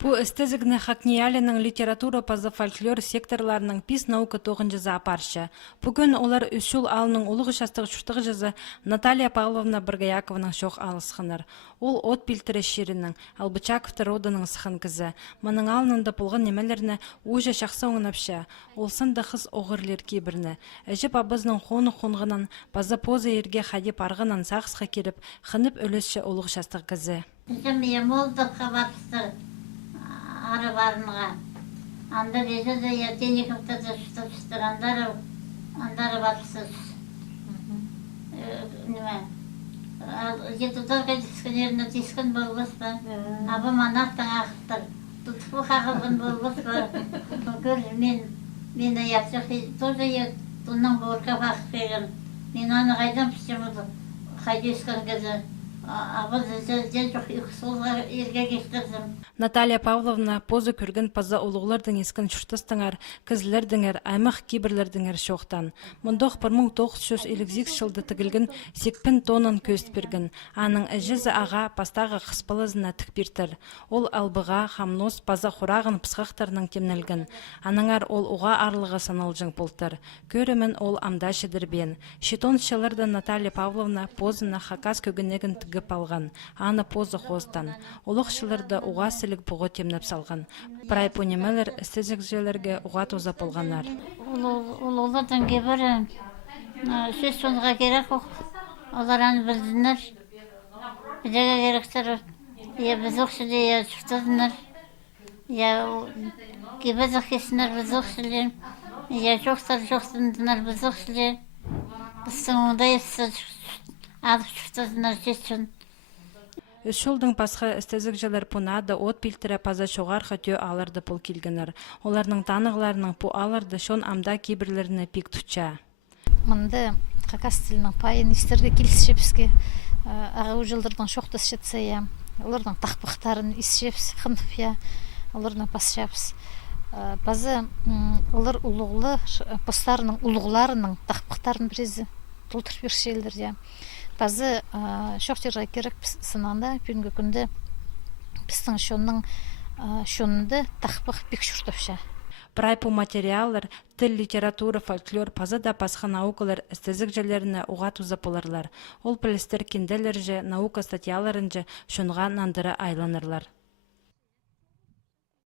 Бу эстезигне Хакниялинин литература паза фольклор секторларының пис наука тоғын жаза апаршы. Бүгін олар үшіл алының улығы шастығы шүштігі жаза Наталья Павловна Біргаяковының шоқ алысқыныр. Ол от білтірі шерінің, Албычаковты роданың сықын кізі. Мұның алынында бұлғын немелеріне ұжа шақса оңынапша. Олсын да қыз оғырлер кейбірні. Әжіп абызның қоны қонғынан база поза ерге қадеп арғынан сақсқа керіп, қынып өлісші улығы шастығы кізі. Арабарынға. Анда деді де ертенековта да шыштыр, андары барсыз. Неме? Жетударға дискінеріне дискін болғыз ба? Абы манақтың ақыптыр. Тұтқы қағылғын болғыз ба? Көр, мен аяқчық, тоже тұнның борға бақып қиғын. Мен аны қайдан пішемді, қайды өскен кезі. Наталья Павловна позы көрген паза олуғлардың ескен шүртістіңер, кізлердіңер, аймақ кейбірлердіңер шоқтан. Мұндық 1950 жылды тігілген секпін тонын көст берген. Аның әжізі аға пастағы қыспылызына тікпертір. Ол албыға, хамнос, паза құрағын пысқақтарының темнелген. Аныңар ол уға арлығы саналжың болтыр. Көрімін ол амдашыдыр бен. Шетоншыларды Наталья Павловна позына хакас көгінегін алған, аны позы қостан. Олықшыларды уға сілік бұғы темнеп салған. Прайпонемелер эстезик жерлерге уға тозап болғанар. Олардан кебірі сөз сонға керек оқ. Олар аны білдінер. Білеге керектер. Біз оқшыды, шүртадынар. Кебеді кесінер біз оқшылер. Жоқтар жоқтындынар біз оқшылер. Біздің онда епсі Үш жылдың пасқа эстезик жерлер пунады от білтірі паза шоғар хотё аларды пол келгенер. Оларның танығыларының пу аларды шон амда кейбірлеріне пик тұтча. Мұнды қақас тілінің пайын істерге келісшепске ағы жылдырдың шоқтас жетсея. Олардың тақпықтарын ісшепс, қындып, олардың пасшапс. Базы олар ұлығылы постарының ұлығыларының тақпықтарын бірезі толтырып бершелдер. Базы шоқтерға керек сынанда бүгінгі күнді біздің шонынды тақпық бек шүртіпші. Прайпу материаллар, тіл, литература, фольклор, паза да пасқа наукалар эстезик жерлеріне уға тузап оларлар. Ол пілістер кенделер же, наука статьяларын же шонға нандыры айланырлар.